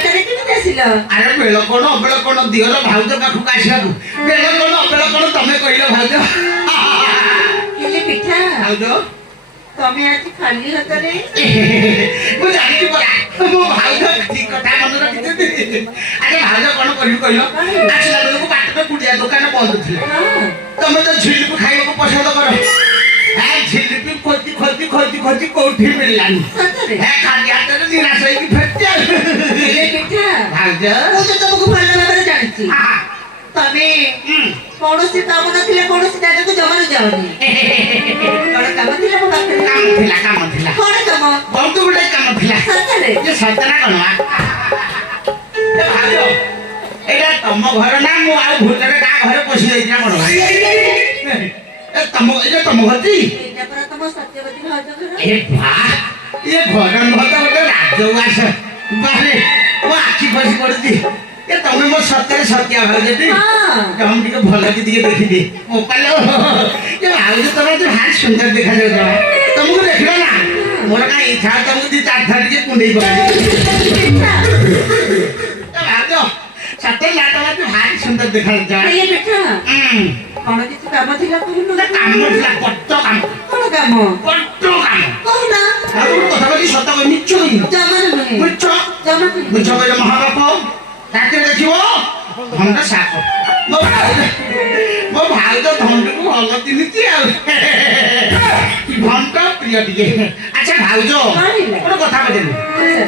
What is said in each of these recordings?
अरे बेल कौन अबेल कौन दिहर भाउज पाखु आसिया बेल कौन अबेल कौन तमे कहलो भाउज किले पिठा भाउज तमे आज खाली हाथ रे मु जानि परा मो भाउज ठीक कथा मन रखिते अरे भाउज कौन करियो कहलो आसिला बेल को बाट पे कुडिया दुकान बंद थिला तमे तो झिल को खाइबो को पसंद करो ए झिल खोजी खोजी खोजी खोजी कोठी मिललानी ए खाली हाथ रे निराश होई कि फेट्या किले पिठा भाउज मु तो तुमको भल भाबरे जानिछि तमे कोनोसी काम नथिले कोनोसी जागा को जमानु जावनी कोन काम थिला मो पाखरे काम थिला कोन काम बहुत बड़े काम थिला सतरे ये सतना कोनवा ए भाउज एटा तम घर ना मु आ भूतरे का घरे पसी जाइना कोन ए तम घरती एटा पर तम सत्यवती भाउज घर ए वाह ये घर भत बड़े राजवास बारे वो आखि फसी पड़ती ये तमे मो सत्य सत्या भाउजटी हम टिके भल की दिके देखि दे मोकालो ये भाउज तमे तो हाथ सुंदर देखा जाउ तुमको देखला ना मोर का इच्छा तुमको दी चार थारी के कुंडई पड़े भाउज सत्य लाटा तो हाथ सुंदर देखा जाउ ये बेटा कोन किछ काम थिला कहनु ना काम थिला कट्ट काम कोन काम कट्ट काम कहना ଆଉ କଥା ବୋଲି ସତ କହି ମିଛ ହିଁ ଜମାରୁ ନୁହେଁ ମିଛ ଜମାରୁ ମିଛ କହିଲେ ମହାବାପ ତାକେ ଦେଖିବ ଧଣ୍ଡ ସାପ ମୋ ଭାଇ ତ ଧଣ୍ଡକୁ ଭଲ ଚିହ୍ନିଛି ଆଉ ଧଣ୍ଡ ପ୍ରିୟ ଟିକେ ଆଚ୍ଛା ଭାଉଜ ଗୋଟେ କଥା ପଚାରିବି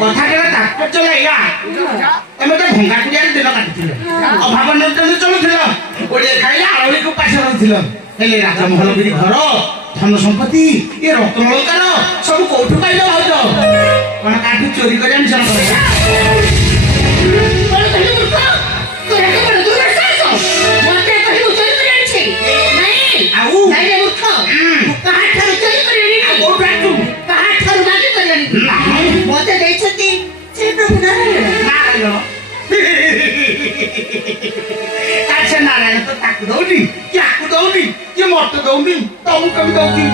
କଥାଟା ତାତ୍ପର୍ଯ୍ୟ ଲାଗିଲା ତମେ ତ ଭଙ୍ଗା କୁଡ଼ିଆରେ ଦିନ କାଟିଥିଲ ଅଭାବ ନିୟନ୍ତ୍ରଣ ଚଳୁଥିଲ ଗୋଟିଏ ଖାଇଲେ ଆଳୁକୁ ପାଶ ରହୁଥିଲ ହେଲେ ରାଜମହଲ ବିରି ଘର धन संपत्ति ये रत्नलंकार सब कोठु पाइलो भाउज कोन काठी चोरी कर जानि सन कोन कहले मूर्ख तोरा के बड़ दूर सास मते कहलु चोरी कर जानि छै नहीं आउ नहीं रे मूर्ख कहां ठार चोरी कर जानि ओ बाटू कहां ठार मागे कर जानि मते दैछती श्री प्रभु नारायण अच्छा नारायण तो ताकू दौनी क्या को दौनी ये मत दौनी तुम कभी दौनी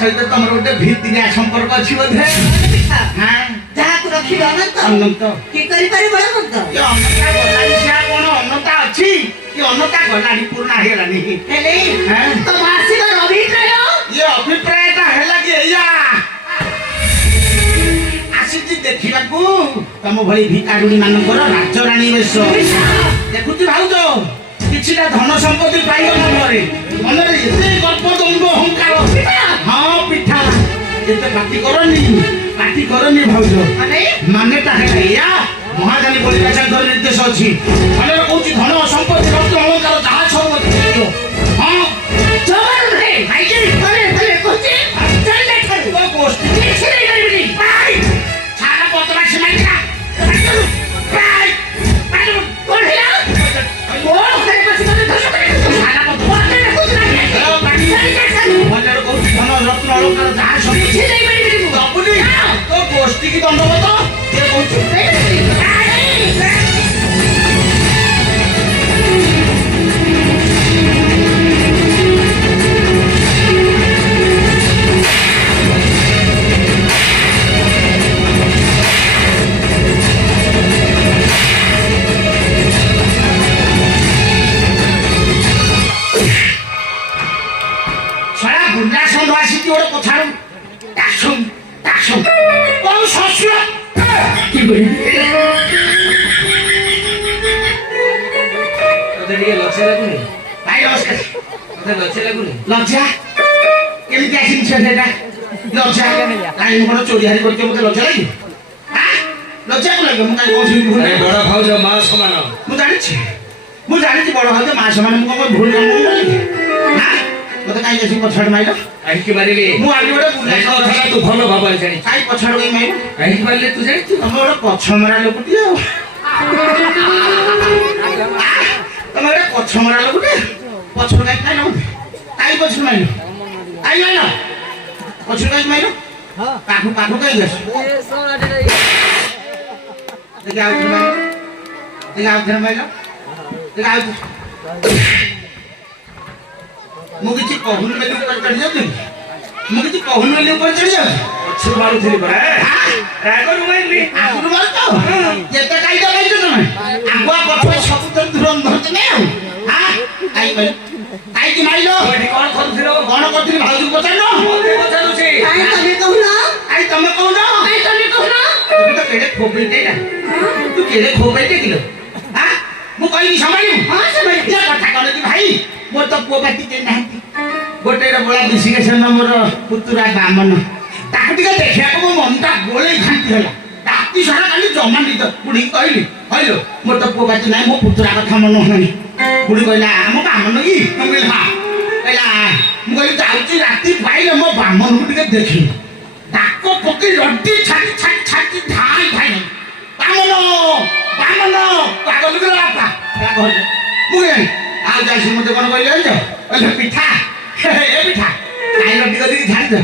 ସହିତ ତମର ଗୋଟେ ଭିତିରିଆ ସମ୍ପର୍କ ଅଛି ବୋଧେ? ହଁ ଯାହାକୁ ରଖିଲେ ଅନନ୍ତ ଅନନ୍ତ କି କରିପାରିବ ଅନନ୍ତ? ଏ ଅନତା ଗଲାଣି ସେ ଆଉ କଣ ଅନତା ଅଛି? କି ଅନତା ଗଲାଣି ପୁରୁଣା ହେଇଗଲାଣି। ହେଲେ ହଁ? ତମ ଆସିବାର ଅଭିପ୍ରାୟ ଇଏ ଅଭିପ୍ରାୟଟା ହେଲା କି ଏଇଆ ଆସିଛି ଦେଖିବାକୁ ତମ ଭଳି ଭିକାରୁଣୀ ମାନଙ୍କର ରାଜରାଣୀ ବେଶ। ଦେଖୁଛି ଭାଉଜ କିଛିଟା ଧନ ସମ୍ପତ୍ତି ପାଇଗଲା ପରେ ମନରେ ଏତେ ଗର୍ବ ଦମ୍ଭ ଅହଙ୍କାର। ହଁ ପିଠା ଏତେ ପାଟି କରନି ଭାଉଜ। ମାନେଟା ହେଲା ଏଇଆ ମହାଦାନୀ ବଳିରାଜାଙ୍କର ନିର୍ଦ୍ଦେଶ ଅଛି। ମନରେ କହୁଛି ଧନ ସମ୍ପତ୍ତି ରତ୍ନ ଅଳଙ୍କାର ଯାହା ସବୁ ମତେ ଦିଅ। ହଁ ଜବାନରେ ଭାଇକି କହୁଛି ଚାଲିଲେ ଠାରୁ ତୋ ଗୋଷ୍ଠୀ କିଛି ନେଇପାରିବିନି। ଛାଡ଼ ବଦମାସି ମାଇକା କଣ ହେଲା? ମୋ ଘରେ ବସି ତମେ ଦୋଷ କରି ମନରେ କହୁଛି ଧନ ରତ୍ନ ଅଳଙ୍କାର ଯାହା ସବୁ କିଛି ନେଇପାରିବିନି ମୁଁ। ଦବୁନି ତୋ ଗୋଷ୍ଠୀ କି ଦଣ୍ଡବତ ସେ କହୁଛି ଛଡ଼ା ଗୁଣ୍ଡା ଷଣ୍ଢ ଆସିକି ଗୋଟେ କଥାରୁ କଣ ଶଶୁର কি করি তোদের ଟିକେ লজ্ଜା ଲାଗୁନି? ଭାଇ ନମସ୍କାର। তোদের ଲଜ୍ଜା ଲାଗୁନି? ଲଜ୍ଜା କେମିତି ଆସିନି ସେଇଟା ଲଜ୍ଜା କାହିଁ ମୁଁ କଣ ଚୋରି ହାରି କରିଛି ମତେ ଲଜ୍ଜା ଲାଗିବ? ଲଜ୍ଜା କଣ ଲାଗିବ? ମୁଁ କାହିଁ କହୁଛି ଭୁଲ ଆରେ ବଡ ଭାଉଜ ମା ସମାନ। ମୁଁ ଜାଣିଛି ବଡ ଭାଉଜ ମା ସମାନ ମୁଁ କଣ ଭୁଲ କାମ କରିବି? ମତେ କାହିଁକି ଆସିକି ପଛଆଡେ ମାଇଲ? କାହିଁକି ମାରିଲି? ମୁଁ ଆଜି ଗୋଟେ ବୁଲା କଥା ତୁ ଭଲ ଭାବରେ ଜାଣିଛୁ। କାହିଁ ପଛଆଡେ କାହିଁ ମାଇଲ? କାହିଁକି ମାରିଲେ ତୁ ଜାଣିଛୁ? ତମେ ଗୋଟେ ପଛ ମରା ଲୋକଟିଏ ଆଉ ତମେ ଗୋଟେ ପଛ ମରା ଲୋକଟେ ପଛରୁ କାହିଁ ଖାଇଲ ମତେ? କାହିଁ ପଛରୁ ମାଇଲ? କାହିଁ ମାଇଲ? ପଛରୁ କାହିଁକି ମାଇଲ? ପାଖୁ କାହିଁକି ଆସ? ଦେଖି ଆଉଥରେ ମାଇଲ ଦେଖି ଆଉ ମୁଁ କିଛି କହୁନି ବୋଲି ଉପରେ ଚଢି ଯାଉଛି? ମୁଁ କିଛି କହୁନି ବୋଲି ଉପରେ ଚଢି ଯାଉଛି? ପଛରୁ ମାରୁଥିଲି ପରା। ରାଗରୁ ମାରିଲି। ଆଗରୁ ମାରୁଛ? ଯେତେ କାଇଦ ଖାଇଛ ତମେ ଆଗୁଆ ପଛରେ ସବୁଥିରେ ଧୁରନ୍ଧର ତମେ ଆଉ କାହିଁକି ମାଇଲ? କଣ କରୁଥିଲ? କଣ କରିଥିଲି ଭାଉଜକୁ ପଚାରୁନ? ମତେ ପଚାରୁଛି। କାହିଁ ତମେ କହୁନ? ତମେ କହୁନ? କାହିଁ ତମେ କହୁନ? ତୁ ତ କେଡ଼େ ଖୋବେଇଟେ ନା ତୁ କେଡ଼େ ଖୋବେଇଟେ କିଲୋ? ମୁଁ କହିବି ସମ୍ଭାଳିବୁ? ହଁ ସମ୍ଭାଳିବି। କଥା କଣ କି ଭାଇ ମୋର ତ ପୁଅ ପାଟି କେହି ନାହାନ୍ତି। ଗୋଟେ ବଳା ବିଶିକେଶନ ମୋର ପୁତୁରା ବାମନ ତାକୁ ଟିକେ ଦେଖିବାକୁ ମୋ ମନଟା ଗୋଳେଇ ଘାଣ୍ଟି ହେଲା। ରାତି ସାରା ଖାଲି ଜମା ନିଦ ବୁଢ଼ୀକି କହିଲି କହିଲ ମୋର ତ ପୁଅ ପାଟି ନାହିଁ ମୋ ପୁତୁରା କଥା ମନ ହୁଏନି। ବୁଢ଼ୀ କହିଲା ଆମ ବାମନ କି? ମୁଁ କହିଲି ହଁ। କହିଲା ମୁଁ କହିଲି ଯାଉଛି ରାତି ପାଇଲେ ମୋ ବାମନକୁ ଟିକେ ଦେଖିବି। ଡାକ ପକେଇ ରଡି ଛାଟି ଧାଇ ଭାଇ ବାମନ ପାଗଲ ଗଲା ବାପା କହିଲେ ମୁଁ ଆଉ ଯାଇ ମତେ କଣ କହିଲେ କହିଲେ ପିଠା ଏ ପିଠା ଖାଇଲ ଟିକେ ଟିକେ ଛାଡ଼ିଛ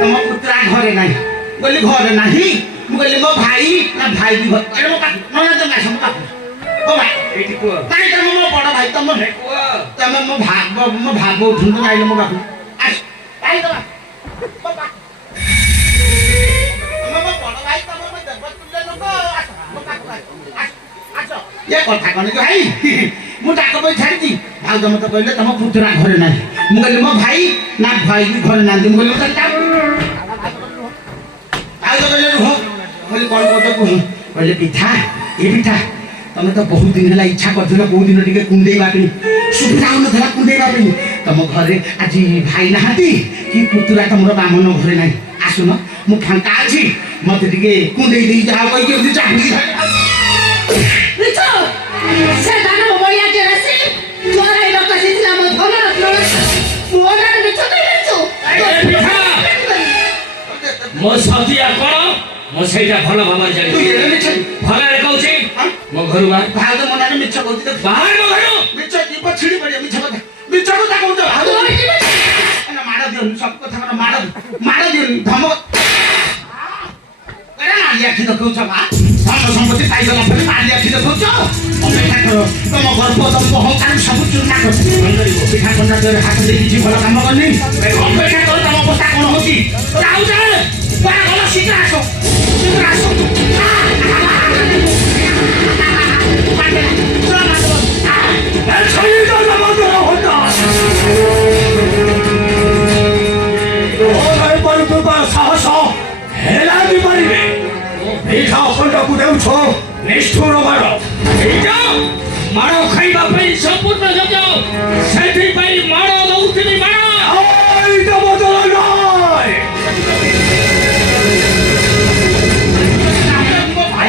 ତମ ପୁତୁରା ଘରେ ନାହିଁ। କହିଲି ଘରେ ନାହିଁ? ମୁଁ କହିଲି ମୋ ଭାଇ ନା ଭାଇ ବି ଘରେ ମୋ ପାଖ ନହେଲେ ତମେ ଆସ ମୋ ପାଖ ଓ ଭାଇ ଏଇଠି କୁହ। ନାଇଁ ତମେ ମୋ ବଡ ଭାଇ ତମେ କୁହ। ତମେ ମୋ ଭାଗ ଉଠୁନ୍ତୁ ନାଇଲେ ମୋ ପାଖକୁ ଆସ ଭାଇ ତମେ କଥା କଣ କି ଭାଇ ମୁଁ ତାଙ୍କ ପାଇଁ ଛାଡ଼ିଛି। ଭାଉଜ ମତେ କହିଲେ ତମ ପୁତୁରା ଘରେ ନାହିଁ। ମୁଁ କହିଲି ମୋ ଭାଇ ନା ଭାଇ ବି ଘରେ ନାହାନ୍ତି। ମୁଁ କହିଲି ଭାଉଜ କହିଲେ ରୁହ। କହିଲି କଣ କହୁଛ କୁହ? କହିଲେ ପିଠା ଏ ପିଠା ତମେ ତ ବହୁତ ଦିନ ହେଲା ଇଚ୍ଛା କରିଥିଲ କୋଉ ଦିନ ଟିକେ କୁଣ୍ଡେଇବା ପାଇଁ ସୁବିଧା ହଉନଥିଲା କୁଣ୍ଡେଇବା ପାଇଁ। ତମ ଘରେ ଆଜି ଭାଇ ନାହାନ୍ତି କି ପୁତୁରା ତମର ବାମନ ଘରେ ନାହିଁ। ଆସୁନ ମୁଁ ଫାଙ୍କା ଅଛି ମତେ ଟିକେ କୁଣ୍ଡେଇ ଦେଇ ଯାହା କହିକି ଚାକିରି ସେ ଦାନବ ବଳିଆ ଜେରାସି ଚୋରାଇ ରଖିଥିଲା ମୋ ଧନ ରତ୍ନ ମୋ ନାଁରେ ମିଛ କହିଛୁ। ମୋ ସତିଆ କଣ ମୁଁ ସେଇଟା ଭଲ ଭାବରେ ଜାଣିଛି। ଭଲରେ କହୁଛି ମୋ ଘରୁ ଭାଉଜ ମୋ ନାଁରେ ମିଛ କହୁଛି। ବାହାର ମୋ ଘରୁ ମିଛ ଯିବ ଛିଡ଼ି ପଡ଼ିବ ମିଛ କଥା କହୁଛ ଭାଉଜ ମାଡ଼ ଦିଅନି ସବୁ କଥା ମାଡ଼ ଦିଅନି ଧମକ ବାଲି ଆଖି ଦେଖଉଛ ବା ଧନ ସମ୍ପତ୍ତି ପାଇଗଲା ପରେ ବାଲି ଆଖି ଦେଖଉଛ ଅପେକ୍ଷା କର ତମ ଗର୍ବ ତମ ଅହଙ୍କାର ସବୁ ଚୂର୍ଣ୍ଣା କରିବ ପିଠା ପଞ୍ଚାୟତରେ ହାତ ଦେଇ କିଛି ଭଲ କାମ କରିନି ଅପେକ୍ଷା କର ତମ ଅବସ୍ଥା କଣ ହଉଛି ଯାଉଛ କୁଆଡେ ଗଲ ଶୀଘ୍ର ଆସ ଶୀଘ୍ର ଆସ ସାହସ ହେଲାନି ପାରିବେ ପିଠା ଅଖଣ୍ଡକୁ ଦେଉଛ ନିଷ୍ଠୁର ମାଡ଼ ମାଡ଼ ଖାଇବା ପାଇଁ ସମ୍ପୂର୍ଣ୍ଣ ଯୋଗ୍ୟ ସେଥିପାଇଁ ମାଡ଼ ଦଉଥିଲି ମାଡ଼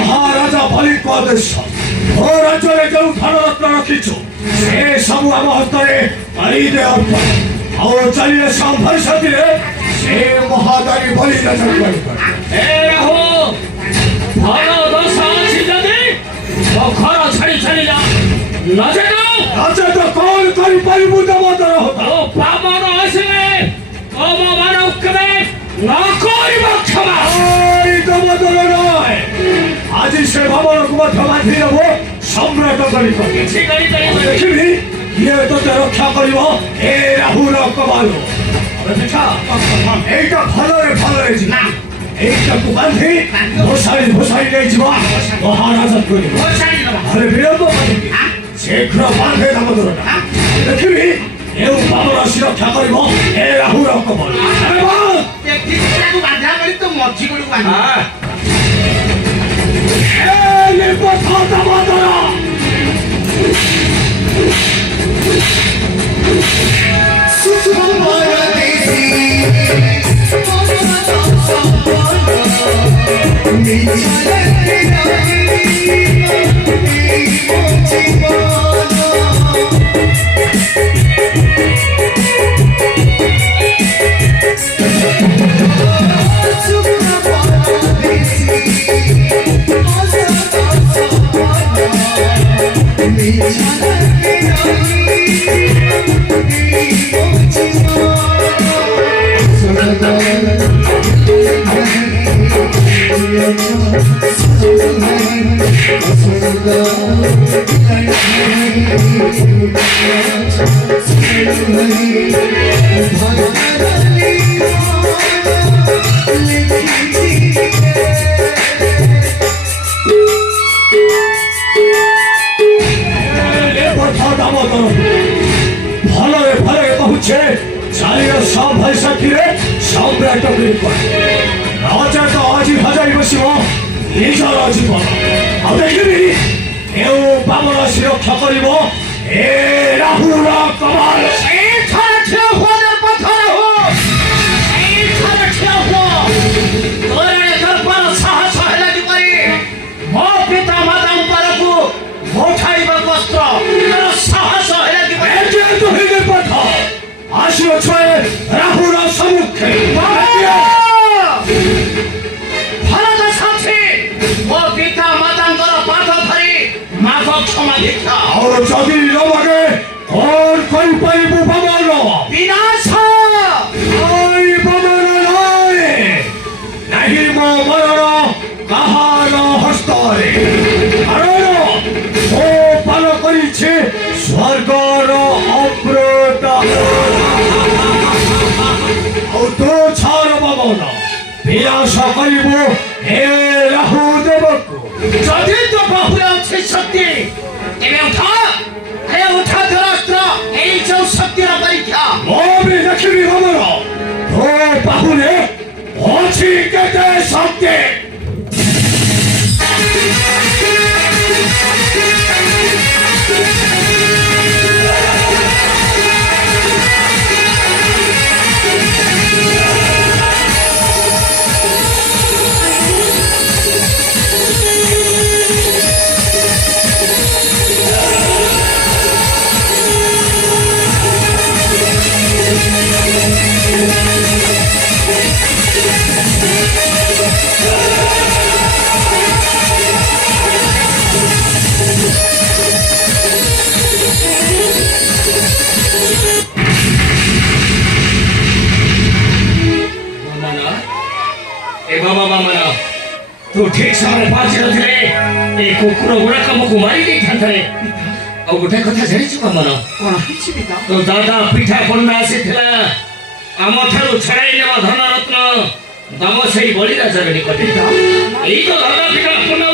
ମହାରାଜା ବଳିଙ୍କ ଆଦେଶ ମୋ ରାଜ୍ୟରେ ଯେଉଁ ଧନରତ୍ନ ରଖିଛୁ ସେ ସବୁ ଆମ ହସ୍ତରେ କରିଦେ ଅର୍ପଣ ଆଉ ଚାଲିଲେ ସମ୍ଭାର ସାଥିରେ ସେ ମହାଦାରୀ ବଳି ରାଜା ଭଲ ଦୋଷ ଅଛି ଯଦି ମୋ ଘର ଛାଡ଼ି ଛାଡ଼ି ଯା ନଚେତ କଣ କରିପାରିବୁ ଦମଦର ଓ ବାମନ ଆସିଲେ ତମ ମାନ କେବେ ନ କରିବ କ୍ଷମା ଦମଦର ନୁହେଁ ଆଜି ସେ ବାମନକୁ ମଧ୍ୟ ବାନ୍ଧି ଦେବ ସମ୍ରାଟ କରିବ ଦେଖିବି କିଏ ତୋତେ ରକ୍ଷା କରିବ ଏ ରାହୁର କବାଲ এইটা ভালরে না এইটাକୁ ବାନ୍ଧି ଘୋଷାଳି ନେଇଯିବ ମହାରାଜା କରିବ ଆରେ ବିଳମ୍ବ କରିବି ଶୀଘ୍ର ବାନ୍ଧେ ଦାମୋଦରଟା ଦେଖିବି ଏଉ ବାମନ ସୁରକ୍ଷା କରିବ ଏ ରାହୁର କବଳ ବାନ୍ଧା କରି ତ ମଝି ଗୋଡକୁ ବାନ୍ଧା ଦାମୋଦର ଭଲରେ ଭଲରେ କହୁଛେ ଚାଲିର ସମ୍ଭାର ସାଥିରେ ସମ୍ରାଟ ନଚେତ ଆଜି ହଜାଇ ବସିବ ନିଜର ଜୀବନ ଆଉ ଦେଖିବି ଏଉ ବାମନ ସୁରକ୍ଷା କରିବ ଏ ରାହୁର କବାଲ ସାହସ ହେଲା କିପରି ମୋ ପିତା ମାତାଙ୍କୁ ଉଠାଇବାକୁ ଅସ୍ତ୍ର ସାହସ ହେଲା କିପରି ଆସିଅଛ ରାହୁର ସମ୍ମୁଖେ ଭଲ ଦୋଷ ଅଛି ମୋ ପିତା ମାତାଙ୍କର ପାଦ ଧରି ମାଗ କ୍ଷମା ଭିକ୍ଷା ଆଉ ଯଦି ନ ମାଗେ କଣ କରିପାରିବୁ ବାମନ ବିନାଶ ବାମନ ନାହିଁ ମୋ ମରଣ କାହାର ହସ୍ତରେ କାରଣ ମୋ ପାନ କରିଛି ସ୍ୱର୍ଗର ଅମୃତ ଆଉ ତୁ ଛାର ବାମନ ବିନାଶ କରିବୁ ହେ ରାହୁ ଦେବକୁ ଯଦି ତୋ ବାହୁରେ ଅଛି ଶକ୍ତି ତେବେ ଉଠା ତୋର ଅସ୍ତ୍ର ଏଇ ଯୋଉ ଶକ୍ତିର ପରୀକ୍ଷା ମୁଁ ବି ଦେଖିବି ବାମନ ତୋ ବାହୁରେ ଅଛି କେତେ ଶକ୍ତି ତୁ ଠିକ ସମୟରେ ପହଞ୍ଚି ନଥିଲେ ଏ କୁକୁର ଗୁଡାକ ଆମକୁ ମାରି ଦେଇଥାନ୍ତେ। ଆଉ ଗୋଟେ କଥା ଜାଣିଛୁ ବାମନ, କଣ ହେଇଛି ପିତା? ତୋ ଦାଦା ପିଠା ପଣ୍ଡା ଆସିଥିଲା ଆମ ଠାରୁ ଛଡାଇ ନେବା ଧନ ରତ୍ନ ଦମ ସେଇ ବଳିରାଜର ନିକଟରେ। ଏଇ ତ ଦାଦା ପିଠା ପଣ୍ଡା